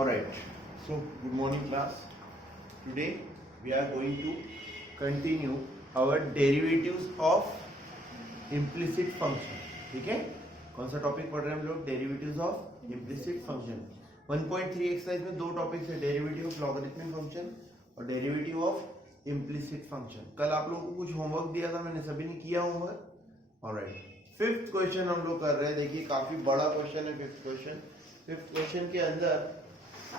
Alright, so good morning class. Today we are going to continue our derivatives of implicit function. ठीक है, कौन सा topic पढ़ रहे हैं हम लोग? Derivatives of implicit function. 1.3 exercise में दो टॉपिक्स है, डेरिवेटिव ऑफ लॉगरिथमिक फंक्शन और डेरिवेटिव ऑफ इम्प्लिसिट फंक्शन। कल आप लोगों को कुछ होमवर्क दिया था, मैंने सभी ने किया होमवर्क। ऑलराइट, फिफ्थ क्वेश्चन हम लोग कर रहे हैं। देखिए काफी बड़ा क्वेश्चन है फिफ्थ क्वेश्चन। फिफ्थ क्वेश्चन के अंदर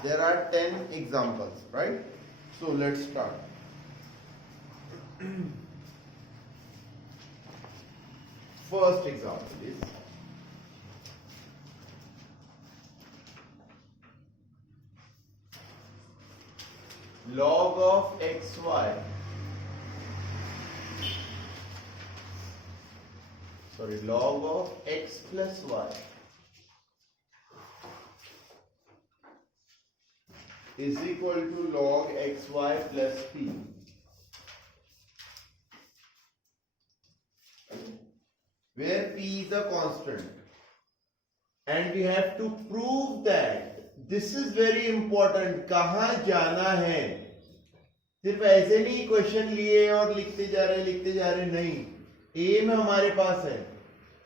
there are 10 examples, right? So let's start. First example is log of xy, log of x plus y is equal to log xy plus p, where p is a constant and we have to prove that this is very important। कहां जाना है, सिर्फ ऐसे नहीं question लिए और लिखते जा रहे नहीं। एम हमारे पास है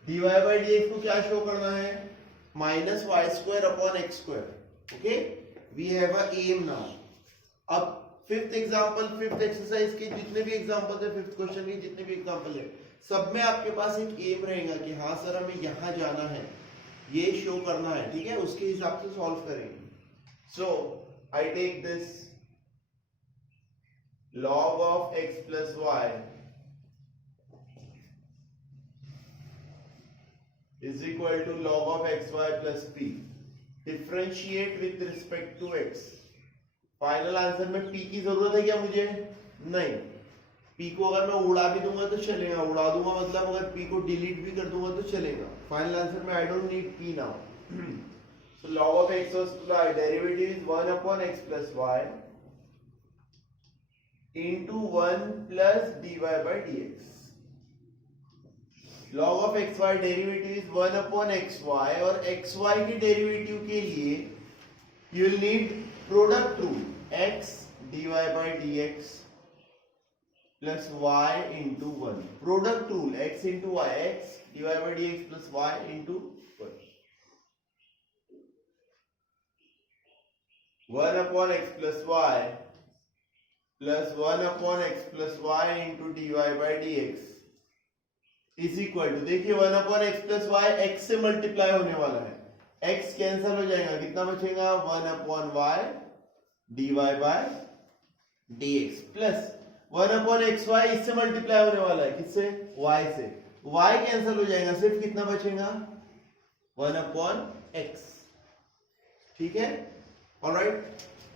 dy by dx को क्या शो करना है, minus y square upon x square. Okay, we have a aim now। अब फिफ्थ एग्जांपल, फिफ्थ एक्सरसाइज के जितने भी एग्जांपल है, फिफ्थ क्वेश्चन के जितने भी एग्जांपल है, सब में आपके पास एक एम रहेगा कि हाँ सर हमें यहां जाना है, ये शो करना है। ठीक है, उसके हिसाब से सॉल्व करेंगे। So I take this log of x plus y is equal to log of xy plus p। Differentiate with respect to x। Final answer में p की जरूरत है क्या मुझे? नहीं। p को अगर मैं उड़ा भी दूंगा तो चलेगा, उड़ा दूंगा मतलब अगर p को डिलीट भी कर दूंगा तो चलेगा। फाइनल आंसर में I don't need p now. So log of x plus y derivative is 1 upon x plus y into 1 plus dy by dx। log of xy derivative is 1 upon xy और xy के derivative के लिए you will need product rule, x dy by dx plus y into 1। Product rule x into y, x dy by dx plus y into 1। 1 upon x plus y plus 1 upon x plus y into dy by dx is equal to, देखिए 1 upon x plus y x से multiply होने वाला है, x cancel हो जाएगा, कितना बचेगा 1 upon y d y by d x plus 1 upon x y इससे मल्टीप्लाई होने वाला है, किससे? y से। y कैंसिल हो जाएगा, सिर्फ कितना बचेगा 1 अपॉन x। ठीक है, ऑलराइट,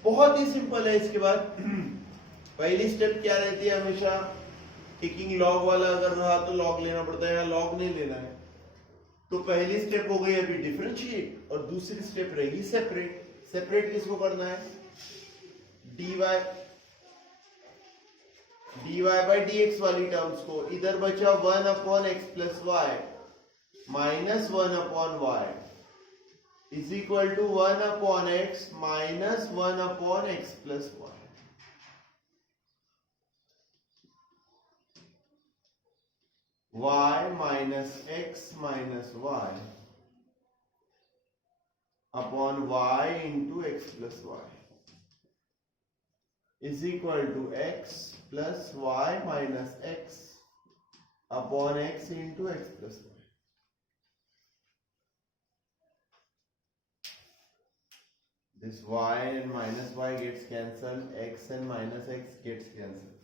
बहुत ही सिंपल है। इसके बाद पहली स्टेप क्या रहती है हमेशा, टेकिंग लॉग वाला अगर रहा तो लॉग लेना पड़ता है या लॉग नहीं लेना है। तो पहली स्टेप हो गई अभी डिफरेंशिएट और दूसरी स्टेप रहेगी सेपरेट। सेपरेट किसको करना है, dy बाय dx वाली टर्म्स को। इधर बचा 1 upon x plus y minus 1 upon y is equal to 1 upon x minus 1 upon x plus y. y minus x minus y upon y into x plus y is equal to x plus y minus x upon x into x plus y। This y and minus y gets cancelled, x and minus x gets cancelled।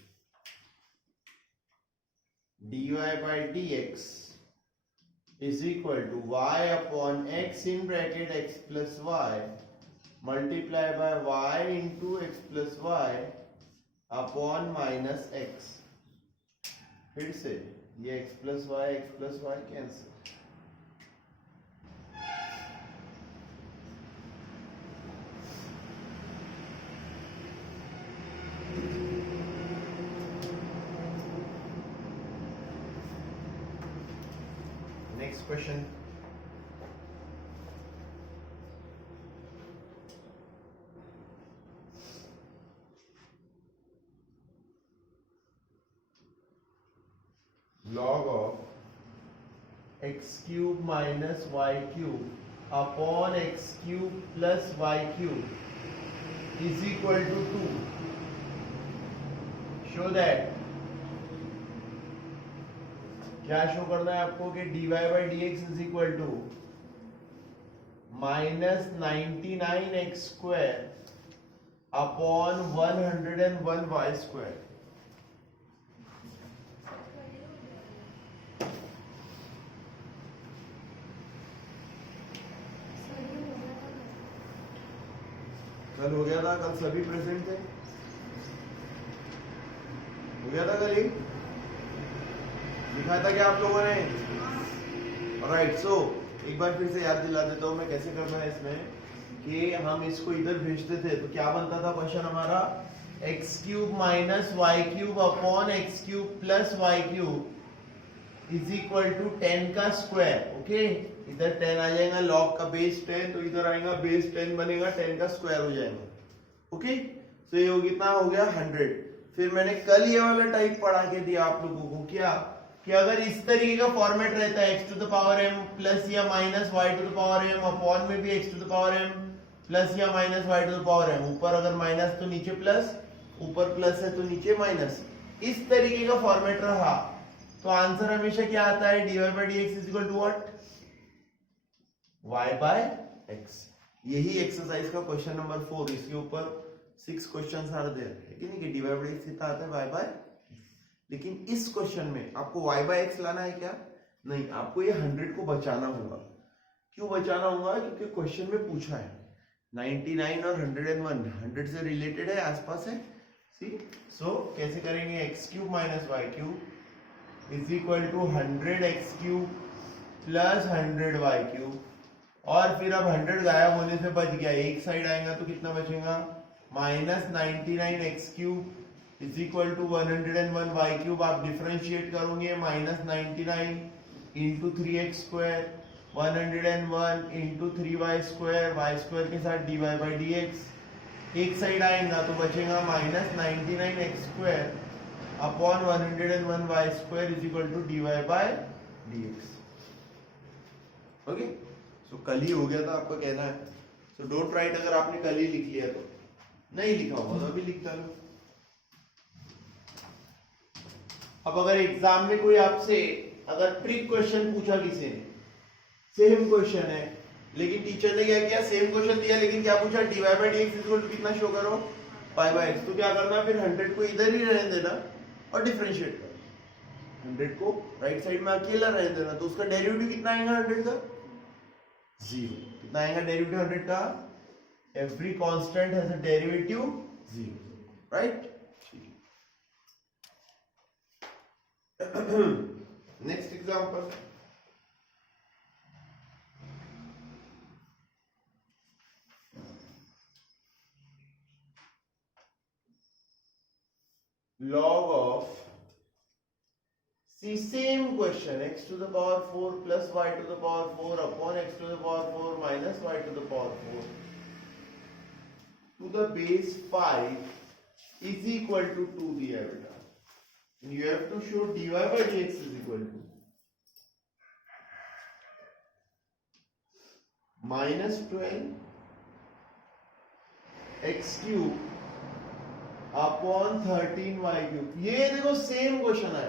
dy by dx is equal to y upon x in bracket x plus y multiply by y into x plus y upon minus x। फिर से ये x plus y cancel. Next question, log of x cube minus y cube upon x cube plus y cube is equal to 2. Show that. क्या show करना है आपको कि dy by dx is equal to minus 99x square upon 101 y square. कल हो गया था, कल सभी प्रेजेंट थे, हो गया था कल ही, लिखा था क्या आप लोगों ने? राइट, सो एक बार फिर से याद दिला देता हूं मैं कैसे करना है इसमें कि हम इसको इधर भेजते थे तो क्या बनता था क्वेश्चन हमारा, x cube minus y cube upon x cube plus y cube is equal to 10 का स्क्वायर. ओके, इधर 10 आ जाएगा, लॉग का बेस 10, तो इधर आएगा बेस 10 बनेगा, 10 का स्क्वायर हो जाएगा. ओके, सो ये कितना हो गया 100. फिर मैंने कल ये वाला टाइप पढ़ा के दिया आप लोगों को क्या, कि अगर इस तरीके का फॉर्मेट रहता है x to the power m plus या minus y to the power m, upon में भी x to the power m plus या minus y to the power m, ऊपर अगर माइनस तो नीचे प्लस, ऊपर प्लस है तो नीचे माइनस, इस तरीके का फॉर्मेट रहा तो आंसर हमेशा क्या आता है, dy by dx is equal to what, y by x. यही एक्सरसाइज का क्वेश्चन नंबर 4, इसके ऊपर 6 क्वेश्चंस आर देयर, लेकिन ये dy by dx कितना आता है, y by. लेकिन इस क्वेश्चन में आपको y by x लाना है क्या, नहीं, आपको ये 100 को बचाना होगा. क्यों बचाना होगा, क्योंकि क्वेश्चन में पूछा है 99 और 101 100 से रिलेटेड है, आसपास है. सी, सो कैसे करेंगे, x cube minus y cube is equal to 100 x cube plus 100 y cube, और फिर अब 100 गायब होने से बच गया, एक साइड आएगा तो कितना बचेगा, minus 99 x cube is equal to 101 y cube. आप डिफरेंशिएट करोगे, minus 99 into 3x square, 101 into 3y square, y square के साथ dy by dx. एक साइड आएगा तो बचेगा minus 99 x square upon 101 y square is equal to dy by dx. Okay, so कल ही हो गया था आपका कहना है. सो डोंट राइट अगर आपने कल ही लिख लिया तो, नहीं लिखा होगा तो अभी लिखता लो. अब अगर एग्जाम में कोई आपसे अगर ट्रिक क्वेश्चन पूछा किसी ने, सेम क्वेश्चन है लेकिन टीचर ने क्या किया, सेम क्वेश्चन दिया लेकिन क्या पूछा, dy by dx equal to कितना शो करो, पाई बाय x. तो क्या करना, फिर 100 को इधर ही रहने देना और डिफरेंशिएट करना. 100 को राइट साइड में अकेला रहने देना, तो उसका डेरिवेटिव कितना आएगा 100 का, 0. कितना आएगा डेरिवेटिव 100 का, every constant has a derivative 0, right. Next example, log of, see same question, x to the power 4 plus y to the power 4 upon x to the power 4 minus y to the power 4 to the base 5 is equal to 2 दिया बेटा. You have to show dy by dx is equal to minus 12 x cube upon 13 y cube. ये देखो same question है,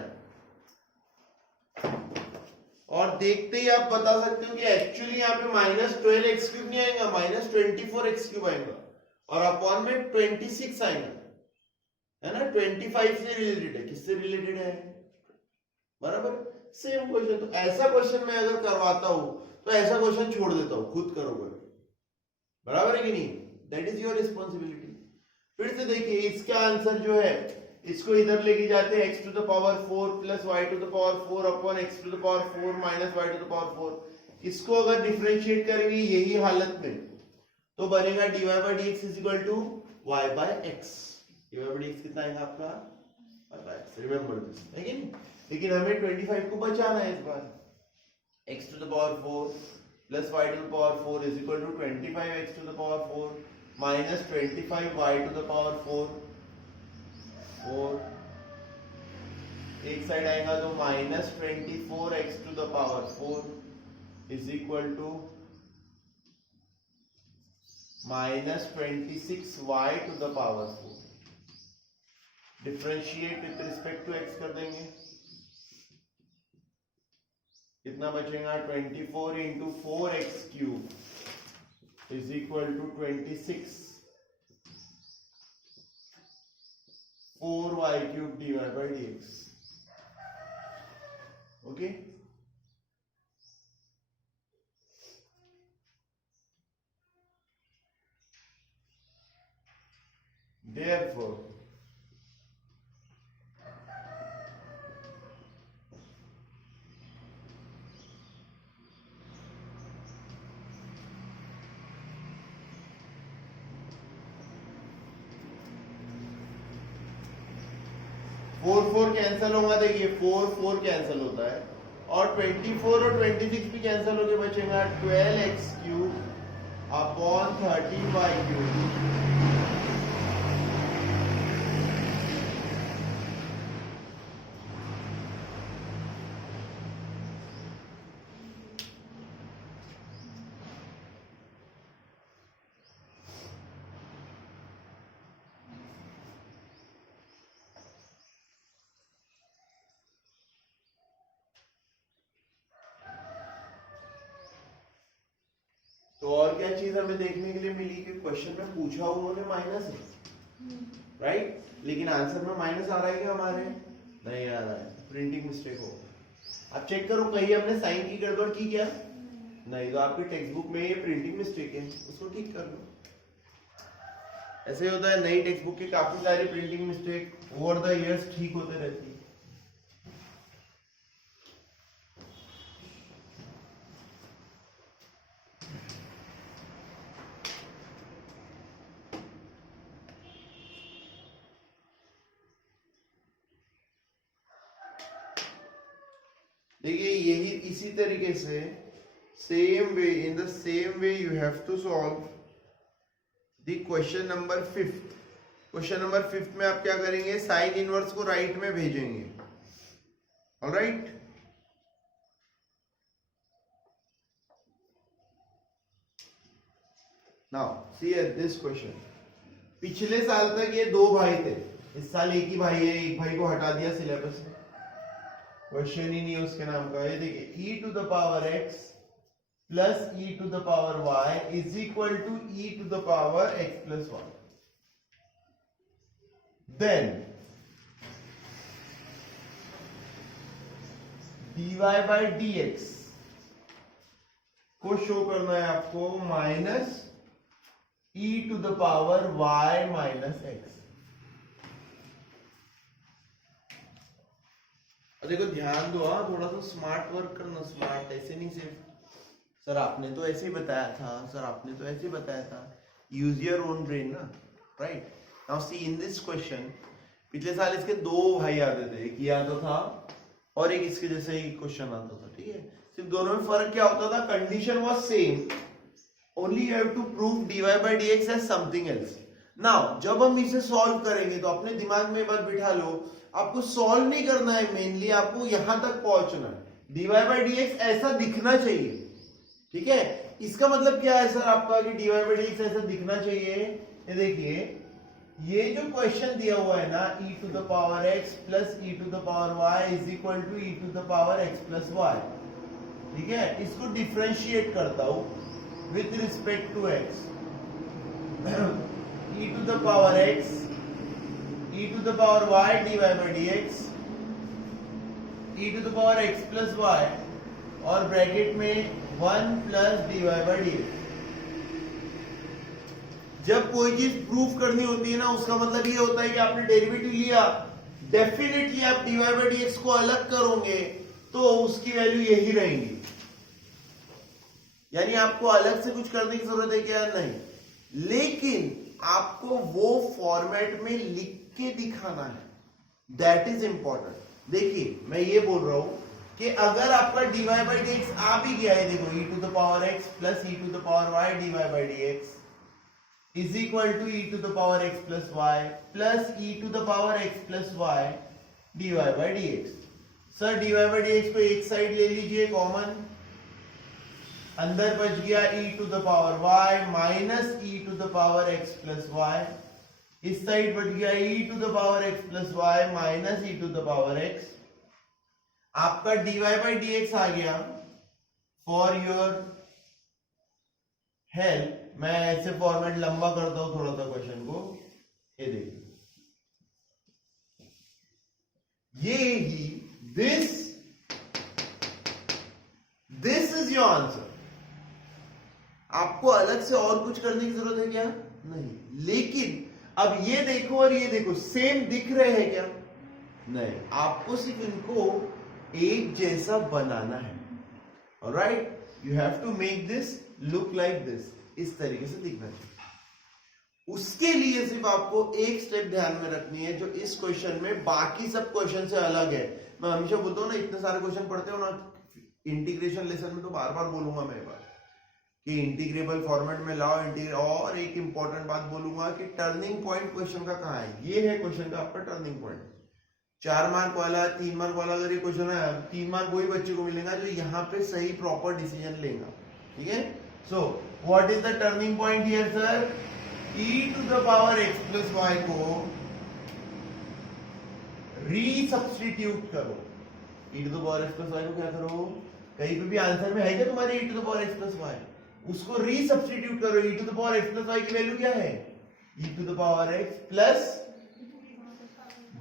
और देखते ही आप बता सकते हो कि एक्चुअली यहाँ पे माइनस 12 एक्स क्यूब नहीं आएगा, माइनस 24 एक्स क्यूब आएगा, और अपॉन में 26 आएगा, है ना. 25 से रिलेटेड है, किससे रिलेटेड है, बराबर सेम क्वेश्चन. तो ऐसा क्वेश्चन मैं अगर करवाता हूं तो ऐसा क्वेश्चन छोड़ देता हूं, खुद करोगे, बराबर है कि नहीं, दैट इज योर रिस्पॉन्सिबिलिटी. फिर से देखिए, इसका आंसर जो है, इसको इधर लेके जाते हैं, x to the power 4 plus y to the power 4 upon x to the power 4 minus y to the power 4. इसको अगर डिफरेंशिएट करेंगे यही हालत में तो बनेगा dy by dx is equal to y by x. dy by dx कितना आएगा आपका, y by x. Remember this, है कि नहीं. लेकिन हमें 25 को बचाना है इस बार. x to the power 4 plus y to the power 4 is equal to 25x to the power 4 minus 25 y to the power 4 4 एक साइड आएगा तो -24x⁴ is equal to -26y⁴। Differentiate with respect to x कर देंगे, कितना बचेगा 24 into 4x³ is equal to 26 4y³ dy/dx। Okay, therefore 4 cancel होगा, देखिए 4 cancel होता है और 24 और 26 भी कैंसिल होके बचेगा 12x³ अपॉन 13y³। तो और क्या चीज हमें देखने के लिए मिली कि क्वेश्चन में पूछा उन्होंने माइनस है, राइट, लेकिन आंसर में माइनस आ रहा है क्या हमारे? नहीं आ रहा है, प्रिंटिंग मिस्टेक हो। अब चेक करो कहीं हमने साइन की गड़बड़ की क्या? नहीं, तो आपकी टेक्स्ट बुक में ये प्रिंटिंग मिस्टेक है, उसको ठीक कर लो। ऐसे होता है, नई टेक्स्ट बुक के काफी सारे printing mistake over the years ठीक होते रहती है। देखिए यही इसी तरीके से same way, in the same way you have to solve the question number 5। Question number 5 में आप क्या करेंगे? साइन इनवर्स को राइट में भेजेंगे। Alright, now see this question. पिछले साल तक ये दो भाई थे, इस साल एक ही भाई है, एक भाई को हटा दिया सिलेबस से, क्वेश्चन ही नहीं है उसके नाम का। ये देखिए e⁻x plus e⁻y is equal to e⁻x plus 1। Then dy/dx को शो करना है आपको माइनस e⁻y माइनस x। देखो ध्यान दो, हाँ थोड़ा सा स्मार्ट वर्क करना, स्मार्ट ऐसे नहीं सिर्फ सर आपने तो ऐसे ही बताया था, सर आपने तो ऐसे ही बताया था। यूज योर ओन ब्रेन ना, right. Now see in this question, पिछले साल इसके दो भाई आते थे, एक ये आता था और एक इसके जैसे ही क्वेश्चन आता था, ठीक है। सिर्फ दोनों में फर्क क्या होता था? Condition was same, only you have to prove dy/dx as something else. Now जब हम इसे सॉल्व करेंगे तो अपने दिमाग में बात बिठा लो, आपको सॉल्व नहीं करना है, मेनली आपको यहां तक पहुंचना है। dy/dx ऐसा दिखना चाहिए, ठीक है। इसका मतलब क्या है सर आपका कि dy/dx ऐसा दिखना चाहिए? ये देखिए, ये जो क्वेश्चन दिया हुआ है ना, e⁻x plus e⁻y is equal to e⁻x plus y, ठीक है। इसको डिफरेंशिएट करता हूं with respect to x। e⁻x e⁻y dy/dx e⁻x plus y और ब्रैकेट में 1 प्लस dy/dx। जब कोई चीज प्रूफ करनी होती है ना, उसका मतलब ये होता है कि आपने डेरिवेटिव लिया, डेफिनेटली आप dy/dx को अलग करोगे तो उसकी वैल्यू यही रहेगी। यानी आपको अलग से कुछ करने की जरूरत है क्या? नहीं, लेकिन आपको वो फॉर्मेट में लिख के दिखाना है, दैट इज इंपॉर्टेंट। देखिए मैं ये बोल रहा हूं कि अगर आपका dy/dx आ भी गया है, देखो e⁻x plus e⁻y dy/dx is equal to e⁻x plus y plus e⁻x plus y, dy by dx। Sir dy by dx को एक साइड ले लीजिए कॉमन, अंदर बच गया e to the power y minus e to the power x plus y, इस side बच गया e to the power x plus y minus e to the power x। आपका dy by dx आ गया। For your help मैं ऐसे format लंबा करता हूं थोड़ा सा क्वेश्चन को, ये देखिए, ये ही दिस इज योर आंसर। आपको अलग से और कुछ करने की जरूरत है क्या? नहीं। लेकिन अब ये देखो और ये देखो, सेम दिख रहे हैं क्या? नहीं, आपको सिर्फ इनको एक जैसा बनाना है। Alright, you have to make this look like this, इस तरीके से दिखना चाहिए। उसके लिए सिर्फ आपको एक स्टेप ध्यान में रखनी है जो इस क्वेश्चन में बाकी सब क्वेश्चन से अलग है। मैं हमेशा बोलता हूं ना, इतने सारे क्वेश्चन पढ़ते हो ना इंटीग्रेशन लेसन में, तो बार बार बोलूंगा मैं बात कि इंटीग्रेबल फॉर्मेट में लाओ और एक इंपॉर्टेंट बात बोलूंगा कि टर्निंग पॉइंट क्वेश्चन का कहां है। ये है क्वेश्चन का आपका टर्निंग पॉइंट। 4 मार्क वाला, 3 मार्क वाला अगर ये क्वेश्चन है, 3 मार्क वही बच्चे को मिलेगा जो यहाँ पे सही प्रॉपर डिसीजन लेगा। ठीक है, so what is the turning point here sir? e to the power x plus y को रीसब्स्टिट्यूट करो। e to the power x plus y को क्या करो? कहीं पे भी आंसर में है क्या तुम्हारे e to the power x plus y? उसको रीसब्स्टिट्यूट करो। e to the power x plus y की वैल्यू क्या है? e to the power x plus,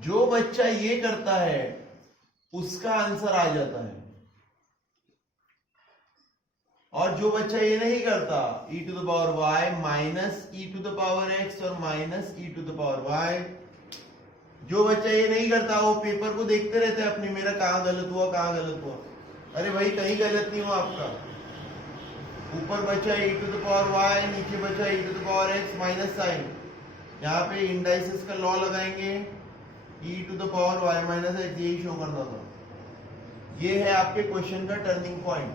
जो बच्चा ये करता है उसका आंसर आ जाता है, और जो बच्चा ये नहीं करता, e to the power y minus e to the power x और minus e to the power y, जो बच्चा ये नहीं करता वो पेपर को देखते रहते हैं अपनी, मेरा कहां गलत हुआ कहां गलत हुआ। अरे भाई कहीं गलत नहीं हुआ आपका। ऊपर बचा e to the power y, नीचे बचा e to the power x minus sine. यहाँ पे इंडाइसिस का लॉ लगाएंगे, e to the power y minus x, यही शो करना था। ये है आपके क्वेश्चन का turning point.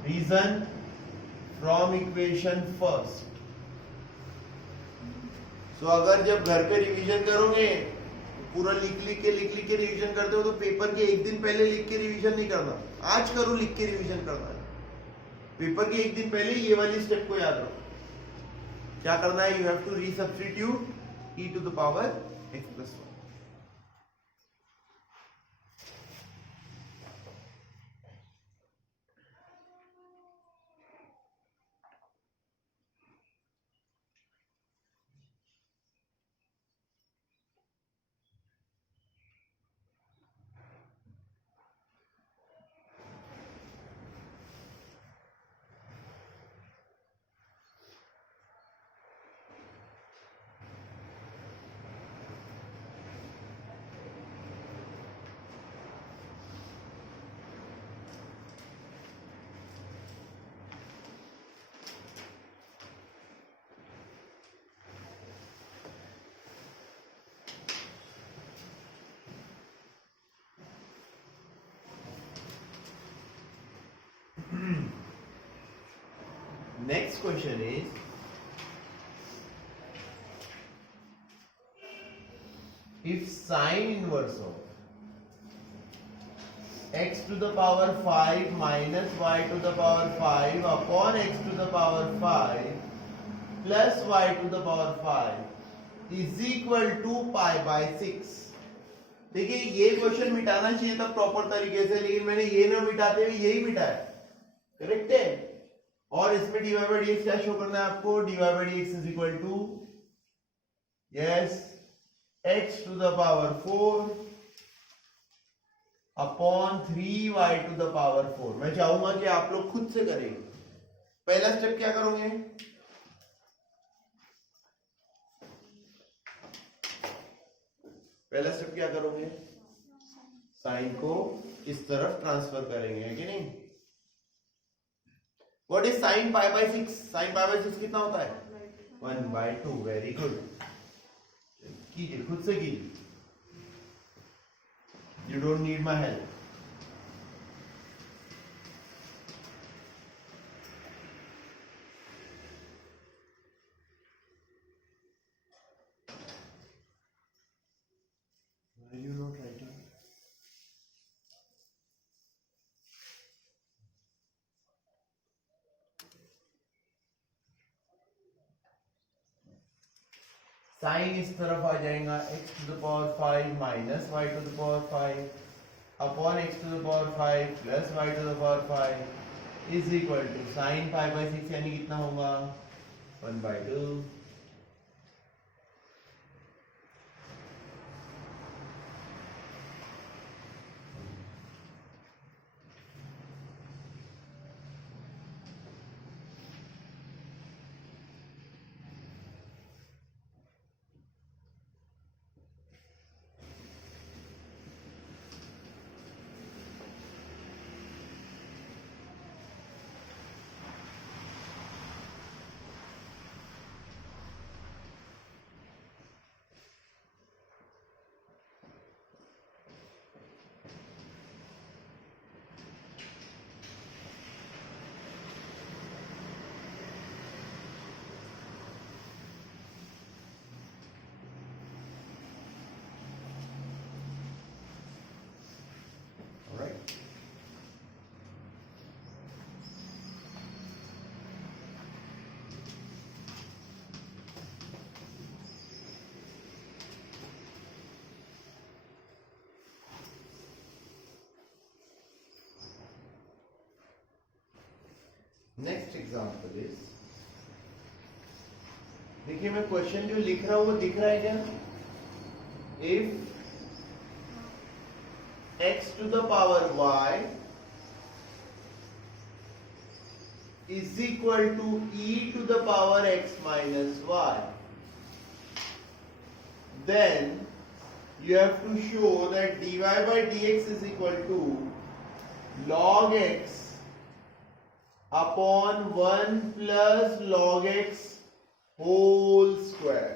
Reason from equation first. So अगर जब घर पे रिवीजन करोगे, पूरा लिख लिख के रिवीजन करते हो, तो पेपर के एक दिन पहले लिख के रिवीजन नहीं करना, आज करो लिख के रिवीजन करना है। पेपर के एक दिन पहले ये वाली स्टेप को याद रखो। क्या करना है? You have to resubstitute e to the power x plus 1। Next question is, if sine inverse of x to the power 5 minus y to the power 5 upon x to the power 5 plus y to the power 5 is equal to pi by 6। देखिए ये question मिटाना चाहिए था proper तरीके से, लेकिन मैंने ये ना मिटाते हुए यही मिटाया। करेक्ट है। और इसमें dy by dx क्या शो करना है आपको? dy by dx is equal to, yes, x to the power 4 upon 3y to the power 4। मैं चाहूंगा कि आप लोग खुद से करेंगे। पहला स्टेप क्या करोगे? पहला स्टेप क्या करोगे? साइन को इस तरफ ट्रांसफर करेंगे, है कि नहीं? What is sin pi by 6? Sin pi by 6 कितना होता है? 1/2। वेरी गुड, कीजिए खुद से कीजिए, you don't need my help. Why are you not sine इस तरफ आ जाएगा x to the power 5 minus y to the power 5 upon x to the power 5 plus y to the power 5 is equal to sine 5/6 यानी कितना होगा 1/2। Next example is, देखिए मैं question जो लिख रहा हूं वो दिख रहा है क्या? If x to the power y is equal to e to the power x minus y, then you have to show that dy by dx is equal to log x upon 1 plus log x whole square.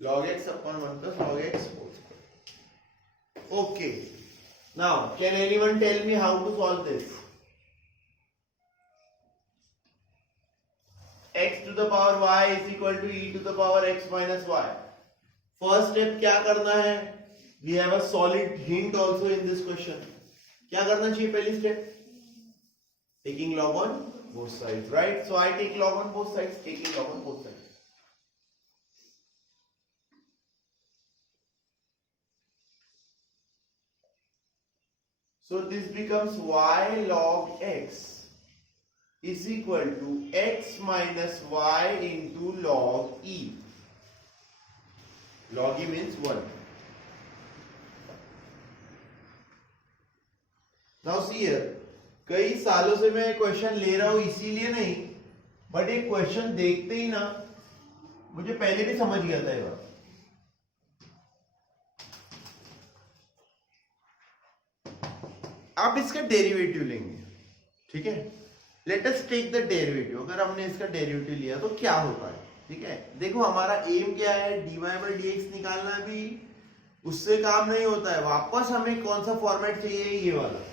Log x upon 1 plus log x whole square. Okay. Now, can anyone tell me how to solve this? X to the power y is equal to e to the power x minus y. First step क्या करना है? We have a solid hint also in this question. क्या करना चाहिए पहली step? Taking log on both sides, right? So I take log on both sides, taking log on both sides. So this becomes y log x is equal to x minus y into log e. Log e means 1. Now see here. कई सालों से मैं question ले रहा हूं इसीलिए नहीं, but एक क्वेश्चन देखते ही ना मुझे पहले भी समझ गया था ये बात। आप इसका डेरिवेटिव लेंगे, ठीक है? Let us take the derivative. अगर हमने इसका डेरिवेटिव लिया तो क्या होता है, ठीक है? देखो हमारा एम क्या है, dy by dx निकालना। भी उससे काम नहीं होता है, वापस हमें कौन सा फॉर्मेट चाहिए, ये वाला।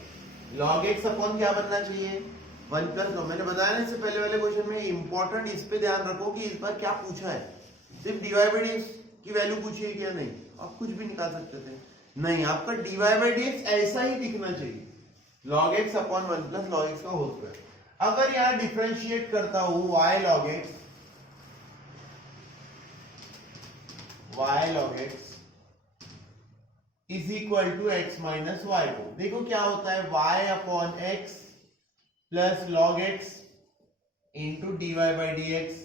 log x अपॉन क्या बनना चाहिए 1 प्लस लो। मैंने बताया ना इससे पहले वाले क्वेश्चन में, इंपॉर्टेंट इस पे ध्यान रखो कि इस बार क्या पूछा है। सिर्फ dy by dx की वैल्यू पूछी है क्या? नहीं, आप कुछ भी निकाल सकते थे। नहीं, आपका dy by dx ऐसा ही दिखना चाहिए, log x upon 1 plus log x का होल स्क्वायर। अगर यहां डिफरेंशिएट करता हूं y log x is equal to x minus y को, देखो क्या होता है, y upon x plus log x into d y by d x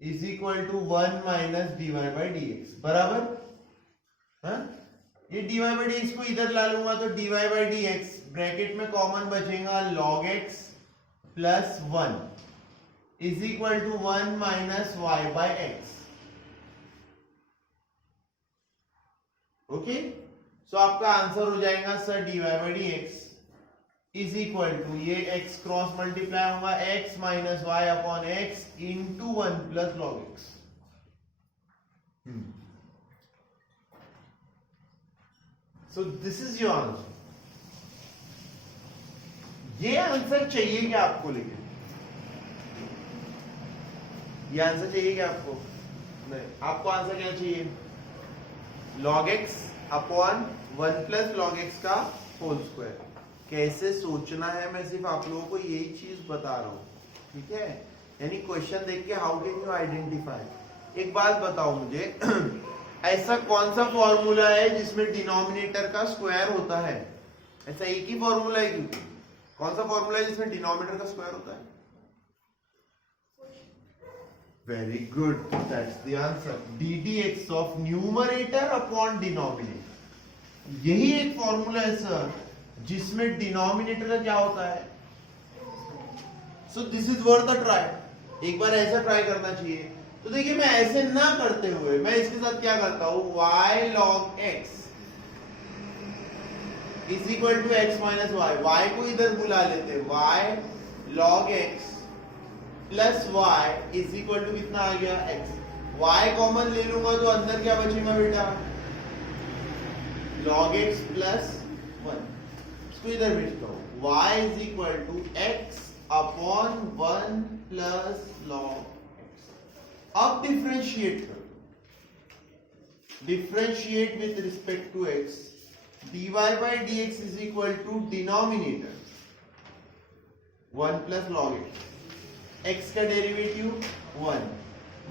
is equal to 1 minus d y by d x बराबर। हाँ, ये d y by d x को इधर ला लूंगा तो d y by d x bracket में common बचेगा log x plus 1 is equal to 1 minus y by x. Okay, so आपका आंसर हो जाएगा sir d y by d x is equal to, ये x क्रॉस मल्टीप्लाई होगा x minus y upon x into 1 plus log x. So this is your answer. ये answer चाहिए क्या आपको? लेकिन ये आंसर चाहिए क्या आपको? नहीं, आपको आंसर क्या चाहिए? log x upon 1 plus log x का होल स्क्वायर। कैसे सोचना है मैं सिर्फ आप लोगों को यही चीज बता रहा हूं, ठीक है? यानी क्वेश्चन देख के हाउ कैन यू आइडेंटिफाई, एक बात बताओ मुझे ऐसा कौन सा फॉर्मूला है जिसमें डिनोमिनेटर का स्क्वायर होता है? ऐसा एक ही फॉर्मूला है क्योंकि कौन सा फॉर्मूला है जिसमें डिनोमिनेटर का स्क्वायर होता है? Very good, that's the answer, D d x of numerator upon denominator. यही एक फॉर्मूला है सर जिसमें डिनोमिनेटर का क्या होता है। सो this is worth a try, एक बार ऐसा ट्राई करना चाहिए। तो देखिए मैं ऐसे ना करते हुए मैं इसके साथ क्या करता हूं, y log x is equal to x minus y, y को इधर बुला लेते हैं, y log x plus y is equal to कितना आ गया x, y कॉमन ले लूंगा तो अंदर क्या बचेगा बेटा, log x प्लस 1, इसको इधर भेजता हूं, y is equal to x upon 1 plus log x। अब डिफरेंशिएट करो, differentiate with respect to x, dy by dx is equal to denominator 1 plus log x, x का derivative 1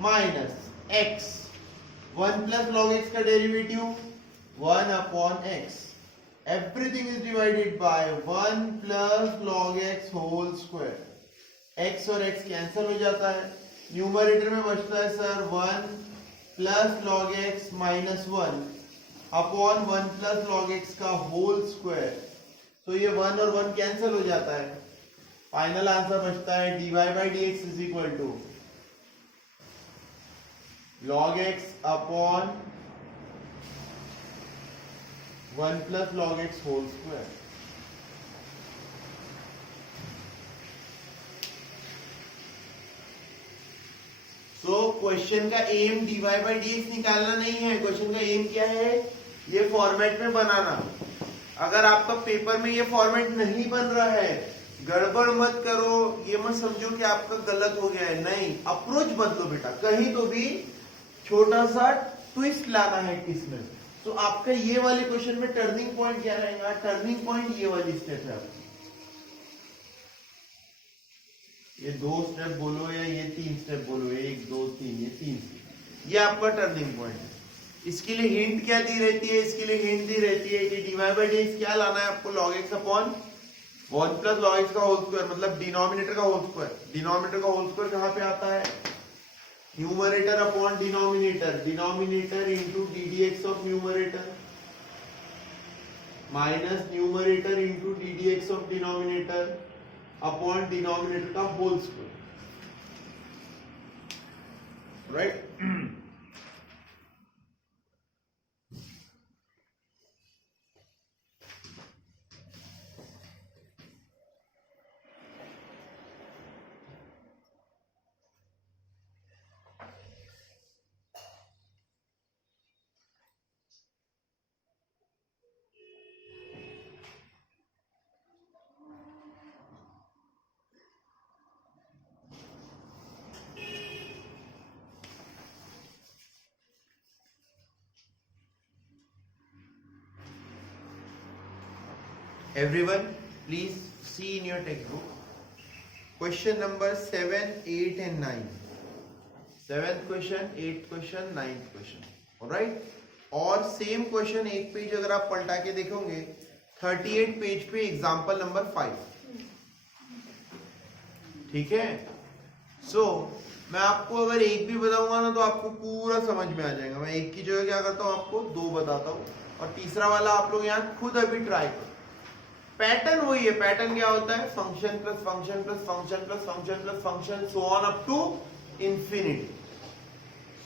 minus x 1 plus log x का derivative 1 upon x, everything is divided by 1 plus log x whole square, x और x cancel हो जाता है, numerator में बचता है sir 1 plus log x minus 1 upon 1 plus log x का whole square, तो ये 1 और 1 कैंसिल हो जाता है, फाइनल आंसर बचता है dy by dx is equal to log x upon 1 plus log x whole square. So question का एम dy by dx निकालना नहीं है, क्वेश्चन का एम क्या है, ये फॉर्मेट में बनाना। अगर आपका पेपर में ये फॉर्मेट नहीं बन रहा है, गड़बड़ मत करो, ये मत समझो कि आपका गलत हो गया है, नहीं, अप्रोच बदलो बेटा, कहीं तो भी छोटा सा ट्विस्ट लाना है इसमें। तो आपका ये वाले क्वेश्चन में टर्निंग पॉइंट क्या रहेगा, टर्निंग पॉइंट ये वाली स्टेप है आपकी, ये 2 स्टेप बोलो या ये 3 स्टेप बोलो, 1 2 3, ये 3, ये आपका टर्निंग पॉइंट है। इसके लिए हिंट क्या दी रहती है, इसके लिए हिंट दी रहती है कि dy by dx क्या लाना है आपको, log x upon 1 plus log x का होल स्क्वायर, मतलब डिनोमिनेटर का होल स्क्वायर। डिनोमिनेटर का होल स्क्वायर कहां पे आता है, numerator upon denominator, denominator into d d x of numerator minus numerator into d d x of denominator upon denominator का whole square, right. Everyone, please see in your textbook question number 7, 8 and 9. 7th question, 8th question, 9th question. Alright? और same question एक page अगर आप पलटा के देखोगे 38 page पे example number 5, ठीक है। सो मैं आपको अगर एक भी बताऊंगा ना तो आपको पूरा समझ में आ जाएगा। मैं एक की जगह क्या करता हूँ, आपको 2 बताता हूँ, और तीसरा वाला आप लोग यहाँ खुद अभी ट्राई करो। पैटर्न वही है, पैटर्न क्या होता है, function plus function plus function plus function plus function, so on up to infinity,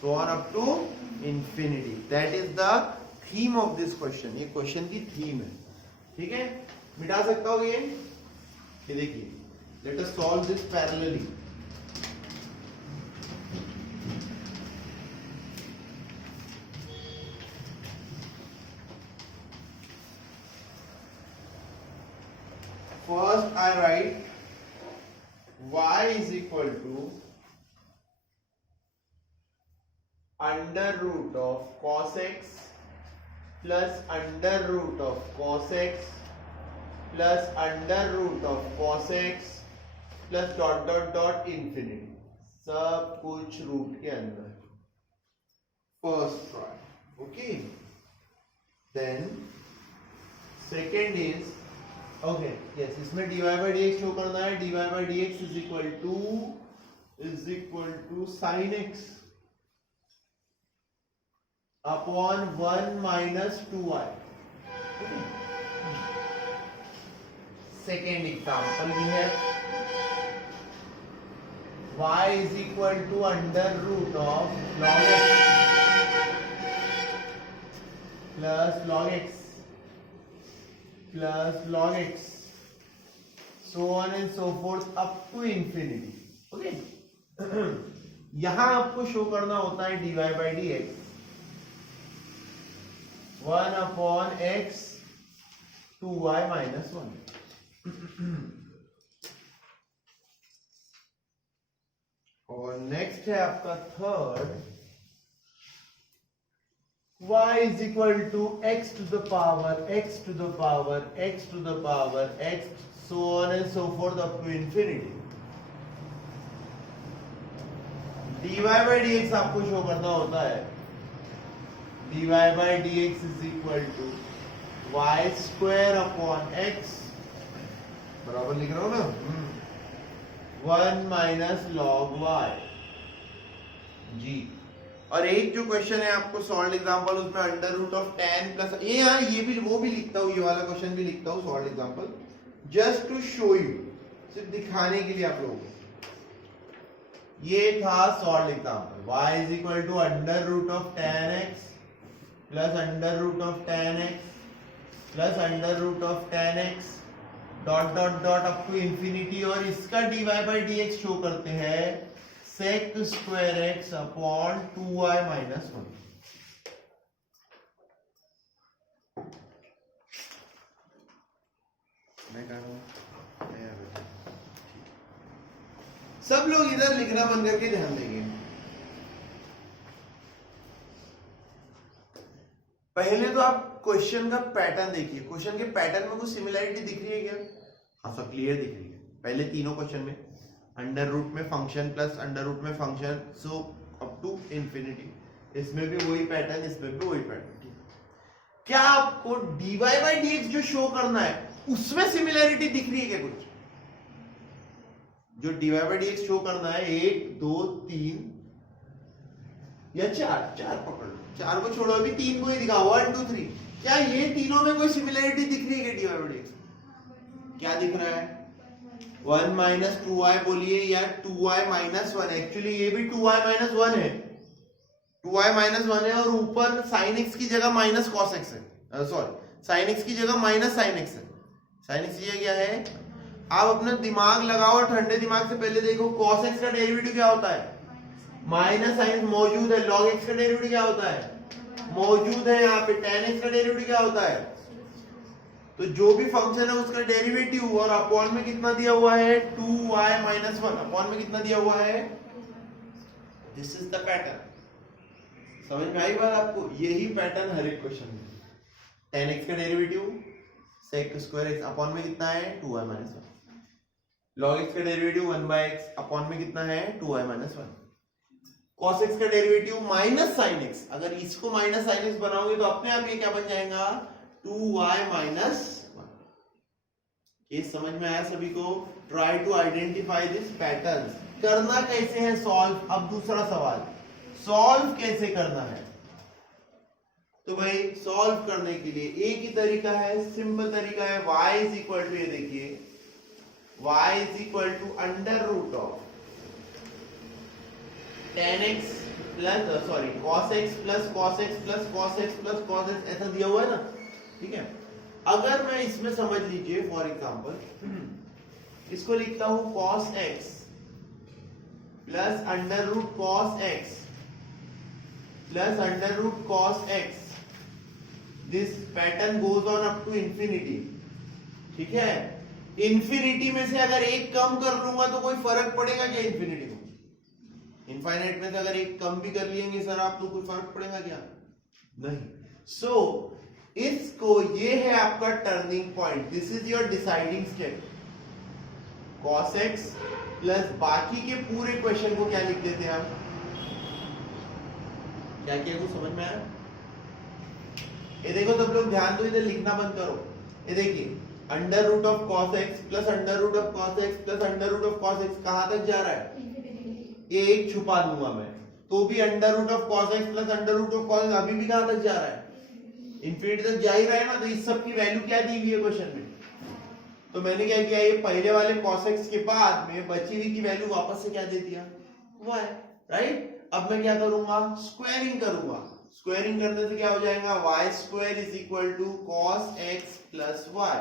so on up to infinity. That is the theme of this question, ये क्वेश्चन की थीम है, ठीक है। मिटा सकता हूँ ये देखिए, let us solve this parallelly. First I write y is equal to under root of cos x plus under root of cos x plus under root of cos x plus dot dot dot infinity, सब कुछ root के अंदर। first try. Okay. Then second is okay. Yes, इसमें dy by dx show करना है. dy by dx is equal to sin x upon 1 minus 2y. Okay. Second example we have y is equal to under root of log x plus log x plus log x, so on and so forth up to infinity. Okay. यहां आपको show करना होता है dy by dx 1 upon x 2y minus 1. और next है आपका third, y is equal to x to the power x to the power x to the power x, so on and so forth up to infinity. dy by dx आपको show करना होता है dy by dx is equal to y square upon x, बराबर लिख रहा हूं ना, 1 minus log y जी. और एक जो क्वेश्चन है आपको सॉल्व एग्जांपल, उसमें under root of tan plus ये यार ये भी वो भी लिखता हूँ, ये वाला क्वेश्चन भी लिखता हूँ solve example, just to show you, सिर्फ दिखाने के लिए आप लोगों को. ये था solve example. y is equal to under root of tan x plus under root of tan x plus under root of tan x dot dot dot up to infinity. और इसका dy by dx शो करते हैं sec square x upon 2y minus 1. मैं कह रहा हूं सब लोग इधर लिखना बंद करके ध्यान देंगे. पहले तो आप क्वेश्चन का पैटर्न देखिए. क्वेश्चन के पैटर्न में कुछ सिमिलरिटी दिख रही है क्या? हाँ, सब क्लियर दिख रही है. पहले तीनों क्वेश्चन में अंडर रूट में फंक्शन प्लस अंडर रूट में function, so up to infinity. इसमें भी वही पैटर्न, इसमें भी वही पैटर्न. क्या आपको dy by dx जो शो करना है उसमें सिमिलरिटी दिख रही है क्या? कुछ जो dy by dx शो करना है 1 2 3 या 4 पकड़ लो, 4 को छोड़ो, अभी 3 को ही दिखाओ 1 2 3. क्या ये तीनों में कोई सिमिलरिटी दिख रही है क्या dy by dx? क्या दिख रहा है? 1 minus 2y बोलिए या 2y minus 1. एक्चुअली ये भी 2y minus 1 है, 2y minus 1 है, और ऊपर sin x की जगह माइनस cos x है, सॉरी sin x की जगह माइनस sin x है. sin x ये क्या है? आप अपना दिमाग लगाओ, ठंडे दिमाग से पहले देखो cos x का डेरिवेटिव क्या होता है? माइनस sin x मौजूद है, log x का डेरिवेटिव क्या होता है? मौजूद है. यहाँ पे tan x का डेरिवेटिव क्या होता है? तो जो भी फंक्शन है उसका डेरिवेटिव, और अपॉन में कितना दिया हुआ है? 2y minus 1. अपॉन में कितना दिया हुआ है? This is the pattern. समझ में आई बात आपको? यही पैटर्न हर एक क्वेश्चन में. tan x का derivative sec square x, upon में कितना है? 2y minus 1. log x का डेरिवेटिव 1 by x, अपॉन में कितना है? 2y minus 1. cos x का डेरिवेटिव माइनस sin x, अगर इसको माइनस sin x बनाओगे तो अपने आप ये क्या बन जाएगा? 2y minus 1. ये समझ में आया सभी को? Try to identify this patterns. करना कैसे है सॉल्व? अब दूसरा सवाल, सॉल्व कैसे करना है? तो भाई सॉल्व करने के लिए एक ही तरीका है, सिंपल तरीका है. y इज इक्वल टू, ये देखिए, y is equal to under root of tan x plus sorry cos x plus cos x plus cos x plus cos x, ऐसा दिया हुआ है ना. ठीक है. अगर मैं इसमें समझ लीजिए फॉर एग्जांपल इसको लिखता हूं cos x plus under root cos x plus under root cos x. This pattern goes on up to infinity. ठीक है. इंफिनिटी में से अगर एक कम कर लूंगा तो कोई फर्क पड़ेगा क्या इंफिनिटी को? इनफाइनाइट में से अगर एक कम भी कर लेंगे सर आप, तो कोई फर्क पड़ेगा क्या? नहीं. सो इसको, ये है आपका turning point. This is your deciding step. cos x plus बाकी के पूरे क्वेश्चन को क्या लिख देते हैं हम? क्या किया, कुछ समझ में आया? ये देखो सब लोग ध्यान दो, इधर लिखना बंद करो। ये देखिए under root of cos x plus under root of cos x plus under root of cos x कहां तक जा रहा है? ये एक छुपा दूंगा मैं तो भी under root of cos x plus under root of cos अभी भी कहां तक जा रहा है? इंफिनिटी तक जा ही रहा है ना। तो इस सब की वैल्यू क्या दी हुई है क्वेश्चन में? तो मैंने क्या किया, ये पहले वाले cos x के बाद में बची हुई की वैल्यू वापस से क्या दे दिया, y, राइट। अब मैं क्या करूंगा, स्क्वायरिंग करूंगा। स्क्वायरिंग करने से क्या हो जाएगा, y square is equal to cos x plus y।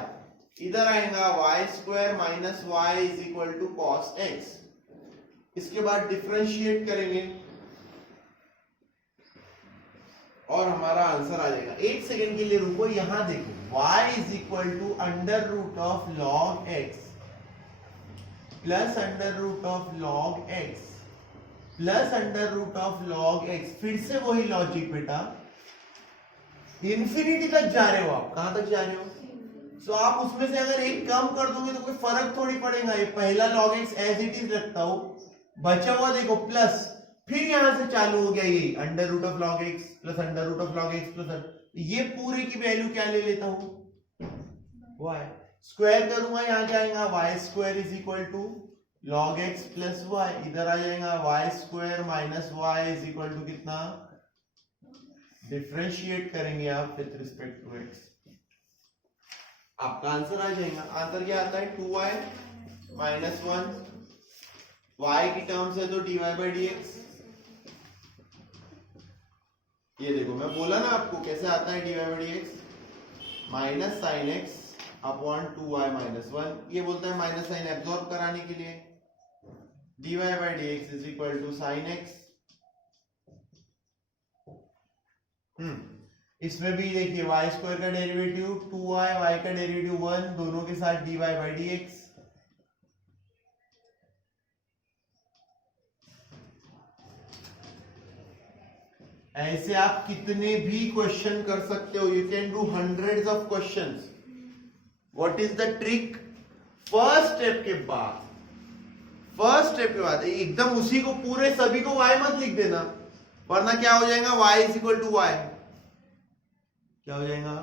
इधर आएगा y square minus y is equal to cos x। इसके बाद डिफरेंशिएट करेंगे और हमारा आंसर आ जाएगा। एक सेकंड के लिए रुको, यहां देखो y is equal to under root of log x plus under root of log x plus under root of log x। फिर से वही लॉजिक बेटा, इंफिनिटी तक जा रहे हो आप, कहां तक जा रहे हो? तो आप उसमें से अगर एक कम कर दोगे तो कोई फर्क थोड़ी पड़ेगा। ये पहला log x as it is रखता हूं, बचा हुआ देखो प्लस, फिर यहां से चालू हो गया ये under root of log x plus under root of log x plus, ये पूरे की वैल्यू क्या ले लेता हूं, y। स्क्वायर करूंगा, यहां क्या आएगा, y square is equal to log x plus y। इधर आ जाएगा y square minus y is equal to कितना, डिफरेंशिएट करेंगे आप विथ रिस्पेक्ट टू x, आपका आंसर आ जाएगा। आंसर क्या आता है, 2y माइनस 1, y की टर्म्स है तो dy बाई dx। ये देखो मैं बोला ना आपको कैसे आता है dy by dx, minus sine x upon 2y minus 1। ये बोलता है माइनस साइन एब्जॉर्ब कराने के लिए, dy by dx is equal to sine x। इसमें भी देखिए y स्क्वायर का डेरिवेटिव 2y, y का डेरिवेटिव 1, दोनों के साथ dy बाई dx। ऐसे आप कितने भी क्वेश्चन कर सकते हो, you can do hundreds of questions. What is the trick, first step के बाद एकदम उसी को पूरे सभी को y मत लिख देना, वरना क्या हो जाएगा, y is equal to y, क्या हो जाएगा,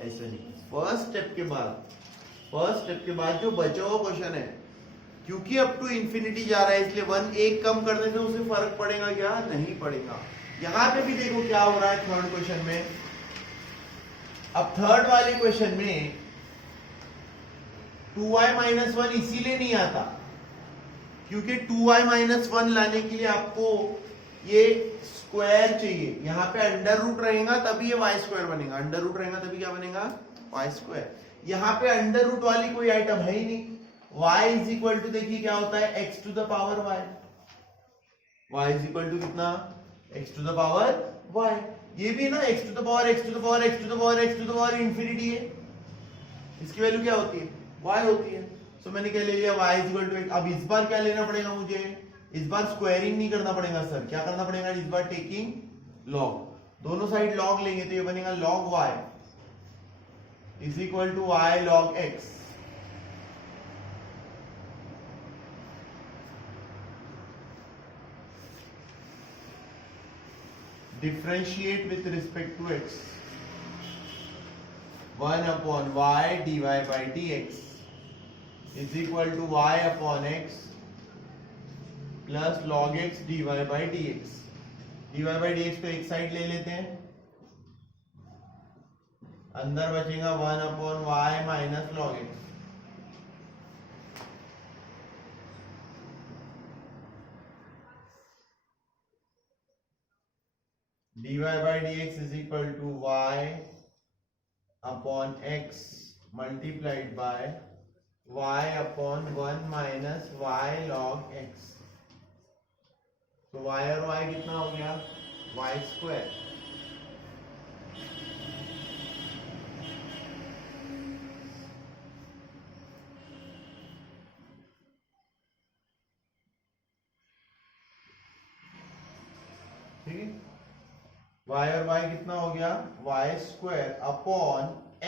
ऐसे नहीं। फर्स्ट स्टेप के बाद जो बचा हुआ क्वेश्चन है, क्योंकि अप टू इंफिनिटी जा रहा है इसलिए 1 एक कम करने से उसे फर्क पड़ेगा क्या, नहीं पड़ेगा। यहां पे भी देखो क्या हो रहा है थर्ड क्वेश्चन में। अब थर्ड वाले क्वेश्चन में 2y माइनस 1 इसीलिए नहीं आता क्योंकि 2y माइनस 1 लाने के लिए आपको ये स्क्वायर चाहिए। यहाँ पे अंडर रूट रहेगा तभी ये y स्क्वायर बनेगा, अंडर रूट रहेगा तभी क्या बनेगा, y स्क्वायर। यहाँ पे अंडर रूट वाली कोई आइटम है ही नहीं। y इज इक्वल टू देखिए क्या होता है, x to the power y is equal to कितना, x to the power y। ये भी ना x to the power x to the power x to the power x to the power infinity है, इसकी वैल्यू क्या होती है, y होती है। तो मैंने क्या ले लिया, y इज इक्वल टू। अब इस बार क्या लेना पड़ेगा मुझे, इस बार स्क्वायरिंग नहीं करना पड़ेगा सर, क्या करना पड़ेगा इस बार, टेकिंग लॉग। दोनों साइड लॉग लेंगे तो ये बनेगा log y is equal to y log x। Differentiate with respect to x, 1 upon y dy by dx is equal to y upon x plus log x dy by dx। dy by dx को एक side ले लेते हैं, अंदर बचेगा 1 upon y minus log x। dy by dx is equal to y upon x multiplied by y upon 1 minus y log x। तो y और y कितना हो गया, y स्क्वायर। ठीक है, y और y कितना हो गया, y square upon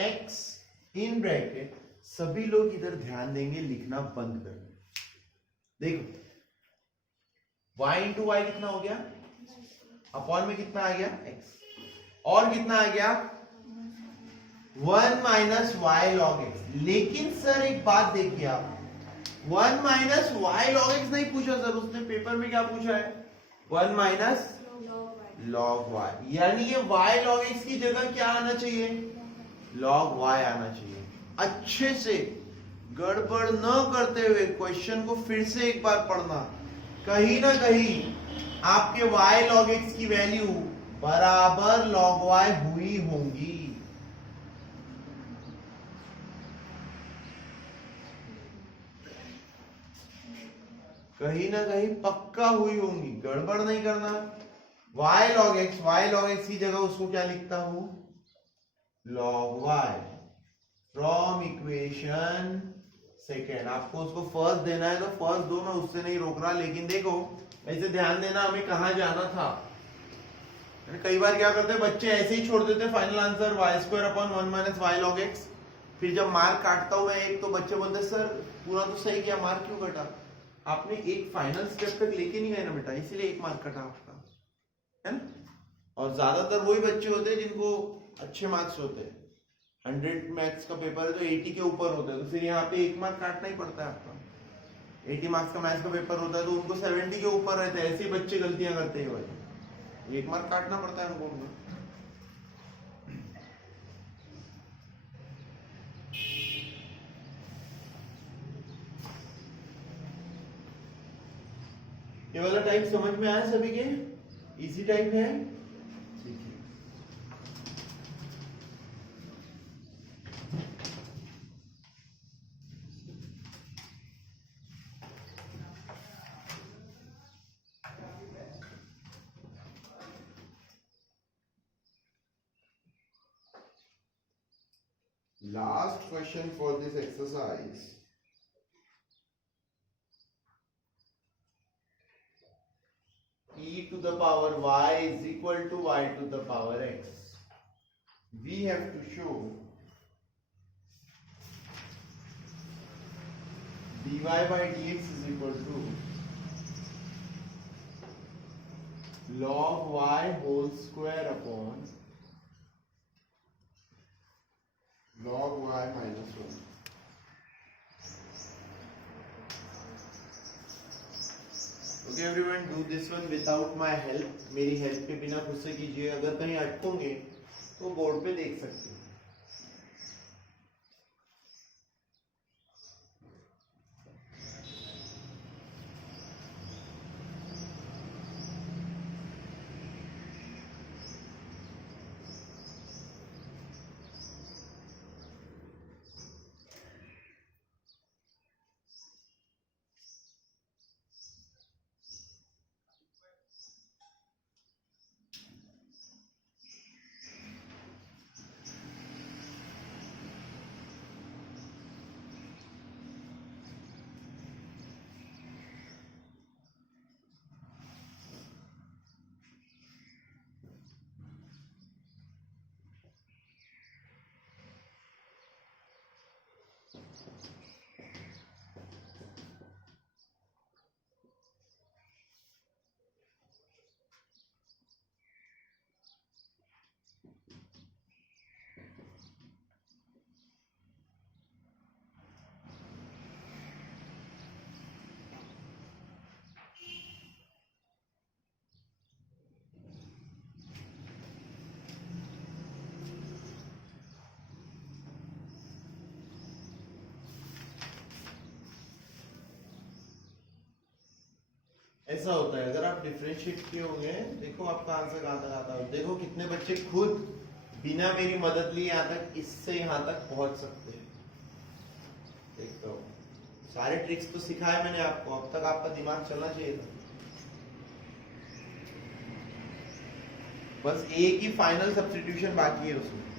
x in bracket. सभी लोग इधर ध्यान देंगे, लिखना बंद कर। देखो y इंटू वाई कितना हो गया, अपॉन में कितना आ गया x, और कितना आ गया 1 माइनस वाई लॉग एक्स। लेकिन सर एक बात देखिए आप, 1 माइनस वाई लॉग एक्स नहीं पूछा सर, उसने पेपर में क्या पूछा है 1 माइनस लॉग वाई, यानी ये y लॉग x की जगह क्या आना चाहिए लॉग y आना चाहिए। अच्छे से गड़बड़ न करते हुए क्वेश्चन को फिर से एक बार पढ़ना, कहीं ना कहीं आपके y log x की वैल्यू बराबर log y हुई होंगी। कहीं ना कहीं पक्का हुई होंगी, गड़बड़ नहीं करना। y log x की जगह उसको क्या लिखता हूं log y from equation second. आपको उसको फर्स्ट देना है तो फर्स्ट दो, मैं उससे नहीं रोक रहा, लेकिन देखो ऐसे ध्यान देना हमें कहां जाना था। कई बार क्या करते हैं बच्चे ऐसे ही छोड़ देते final answer y square upon 1 minus y log x, फिर जब मार्क काटता हुआ एक तो बच्चे बोलते सर पूरा तो सही किया, मार्क क्यों कटा? आपने एक फाइनल स्टेप तक लेके नहीं गए ना बेटा, इसीलिए एक मार्क कटा आपका, है ना। और ज्यादातर वही बच्चे होते हैं जिनको अच्छे मार्क्स होते हैं, 100 मैथ्स का पेपर है तो 80 के ऊपर होता है, तो फिर यहाँ पे एक मार्क काटना ही पड़ता है आपका। 80 मार्क्स का मैथ्स का पेपर होता है तो उनको 70 के ऊपर रहते हैं, ऐसे बच्चे गलतियां करते हैं भाई, एक मार्क काटना पड़ता है उनको। ये वाला टाइप समझ में आया सभी के? इजी टाइप है, ठीक है। Last question for this exercise. E to the power y is equal to y to the power x. We have to show dy by dx is equal to log y whole square upon log y minus 1. Okay everyone, do this one without my help. मेरी help के बिना खुद से कीजिए, अगर कहीं अटकोगे तो board पे देख सकते हो। ऐसा होता है अगर आप डिफरेंशिएट किए होंगे, देखो आपका आंसर कहां तक आता है। देखो कितने बच्चे खुद बिना मेरी मदद लिए यहाँ तक, इससे यहाँ तक पहुंच सकते हैं। देखो सारे ट्रिक्स तो सिखाए मैंने आपको, अब तक आपका दिमाग चलना चाहिए था। बस एक ही फाइनल सब्स्टिट्यूशन बाकी है उसमें।